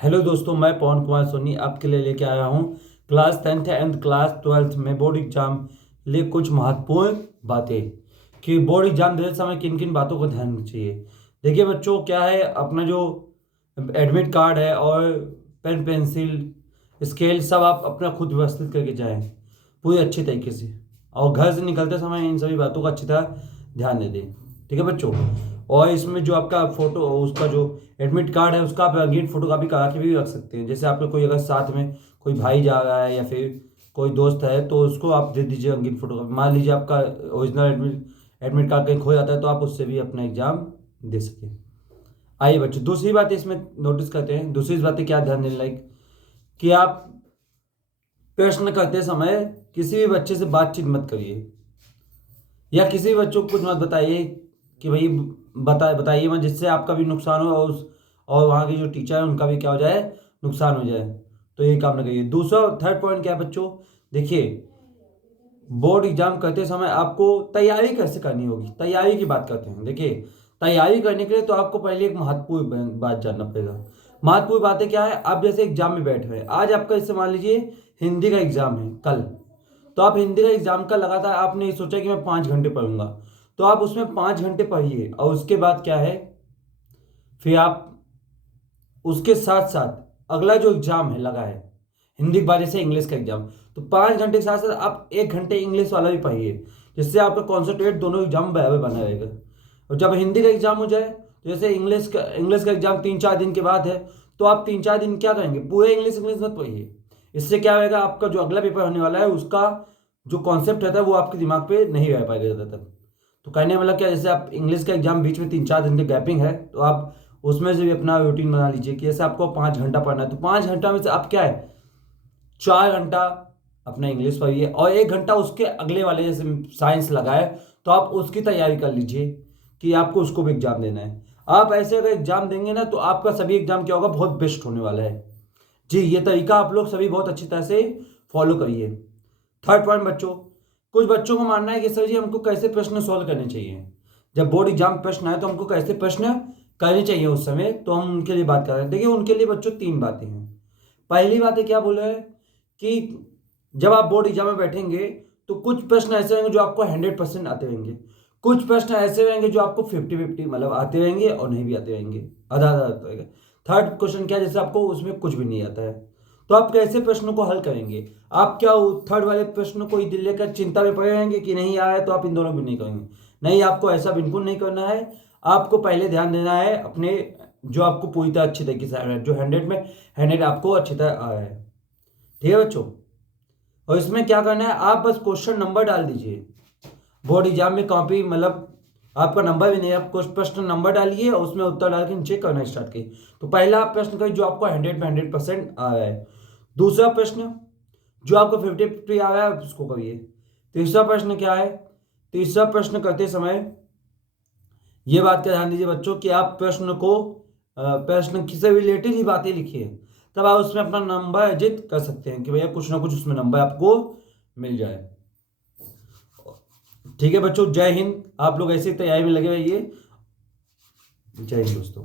Hello दोस्तों, मैं पवन कुमार सोनी आपके लिए लेके आया हूँ class 10th and class 12th में बोर्ड एग्जाम के लिए कुछ महत्वपूर्ण बातें कि बोर्ड एग्जाम देते समय किन किन बातों को ध्यान रखना चाहिए। देखिए बच्चों, क्या है, अपना जो एडमिट कार्ड है और पेन पेंसिल स्केल सब आप अपना खुद व्यवस्थित करके जाएं पूरी अच्छी तरीके से, और घर से निकलते समय इन सभी बातों का अच्छी तरह ध्यान दे दें। ठीक है बच्चों। और इसमें जो आपका फोटो, उसका जो एडमिट कार्ड है उसका आप रंगीन फोटोकॉपी करा के भी रख सकते हैं। जैसे आपका कोई अगर साथ में कोई भाई जा रहा है या फिर कोई दोस्त है तो उसको आप दे दीजिए रंगीन फोटोकॉपी। मान लीजिए आपका ओरिजिनल एडमिट कार्ड कहीं खो जाता है तो आप उससे भी अपना एग्जाम दे सकें। आइए बच्चों, दूसरी बात इसमें नोटिस करते हैं। दूसरी बातें क्या ध्यान देने लायक कि आप प्रश्न करते समय किसी भी बच्चे से बातचीत मत करिए या किसी भी बच्चों को कुछ मत बताइए कि भाई बताइए मत, जिससे आपका भी नुकसान हो और वहाँ के जो टीचर है उनका भी क्या हो जाए, नुकसान हो जाए। तो ये काम ना करिए। दूसरा थर्ड पॉइंट क्या है बच्चों, देखिए बोर्ड एग्जाम करते समय आपको तैयारी कैसे करनी होगी, तैयारी की बात करते हैं। देखिए तैयारी करने के लिए तो आपको पहले एक महत्वपूर्ण बात जानना पड़ेगा। महत्वपूर्ण बातें क्या है, आप जैसे एग्जाम में बैठ रहे हैं, आज आपका जैसे मान लीजिए हिंदी का एग्जाम है कल, तो आप हिंदी का एग्जाम का लगातार आपने ये सोचा कि मैं 5 घंटे पढ़ूंगा, तो आप उसमें 5 घंटे पढ़िए। और उसके बाद क्या है, फिर आप उसके साथ साथ अगला जो एग्जाम है लगा है हिंदी के बाद जैसे इंग्लिश का एग्जाम, तो 5 घंटे के साथ साथ आप 1 घंटे इंग्लिश वाला भी पढ़िए, जिससे आपका कॉन्सेंट्रेट दोनों एग्जाम बराबर बना रहेगा। और जब हिंदी का एग्जाम हो जाए, तो जैसे इंग्लिश का एग्जाम 3-4 दिन के बाद है, तो आप 3-4 दिन क्या करेंगे, पूरे इंग्लिश इंग्लिश मत पढ़िए। इससे क्या होगा, आपका जो अगला पेपर होने वाला है उसका जो कॉन्सेप्ट रहता है वो आपके दिमाग पे नहीं रह पाएगा ज़्यादा तक। तो कहने वाला क्या, जैसे आप इंग्लिश का एग्जाम बीच में 3-4 दिन की गैपिंग है, तो आप उसमें से भी अपना रूटीन बना लीजिए कि जैसे आपको 5 घंटा पढ़ना है, तो 5 घंटा में से आप क्या है 4 घंटा अपना इंग्लिश पढ़िए और 1 घंटा उसके अगले वाले जैसे साइंस लगाए तो आप उसकी तैयारी कर लीजिए कि आपको उसको भी एग्जाम देना है। आप ऐसे अगर एग्जाम देंगे ना तो आपका सभी एग्जाम क्या होगा, बहुत बेस्ट होने वाला है। जी, ये तरीका आप लोग सभी बहुत अच्छी तरह से फॉलो करिए। थर्ड पॉइंट बच्चों, कुछ बच्चों को मानना है कि सर जी हमको कैसे प्रश्न सॉल्व करने चाहिए, जब बोर्ड एग्जाम प्रश्न आए तो हमको कैसे प्रश्न करने चाहिए उस समय, तो हम उनके लिए बात कर रहे हैं। देखिए उनके लिए बच्चों 3 बातें हैं। पहली बात है क्या बोल रहे हैं कि जब आप बोर्ड एग्जाम में बैठेंगे तो कुछ प्रश्न ऐसे होंगे जो आपको 100% आते रहेंगे, कुछ प्रश्न ऐसे रहेंगे जो आपको 50-50 मतलब आते रहेंगे और नहीं भी आते रहेंगे, आधा आधा आता रहेगा। थर्ड क्वेश्चन क्या है, जैसे आपको उसमें कुछ भी नहीं आता है, तो आप कैसे प्रश्नों को हल करेंगे। आप क्या थर्ड वाले प्रश्न को ही दिल लेकर चिंता में पड़े रहेंगे कि नहीं आया, तो आप इन दोनों भी नहीं करेंगे। नहीं, आपको ऐसा बिल्कुल नहीं करना है। आपको पहले ध्यान देना है अपने जो आपको पूरी तरह अच्छी तरीके से आ रहा है, जो 100 आपको अच्छी तरह आ रहा है। ठीक है बच्चों। और इसमें क्या करना है, आप बस क्वेश्चन नंबर डाल दीजिए। बोर्ड एग्जाम में कॉपी मतलब आपका नंबर भी नहीं, आप प्रश्न नंबर डालिए और उसमें उत्तर डाल के नीचे करना स्टार्ट कीजिए। तो पहला आप प्रश्न करिए जो आपको 100 आ रहा है। दूसरा प्रश्न जो आपको 50-50 आ रहा है उसको करिए। तीसरा प्रश्न क्या है, तीसरा प्रश्न करते समय ये बात का ध्यान दीजिए बच्चों कि आप प्रश्न से रिलेटेड ही बातें लिखिए, तब आप उसमें अपना नंबर अर्जित कर सकते हैं कि भैया कुछ ना कुछ उसमें नंबर आपको मिल जाए। ठीक है बच्चों, जय हिंद। आप लोग ऐसी तैयारी में लगे रहिए। जय हिंद दोस्तों।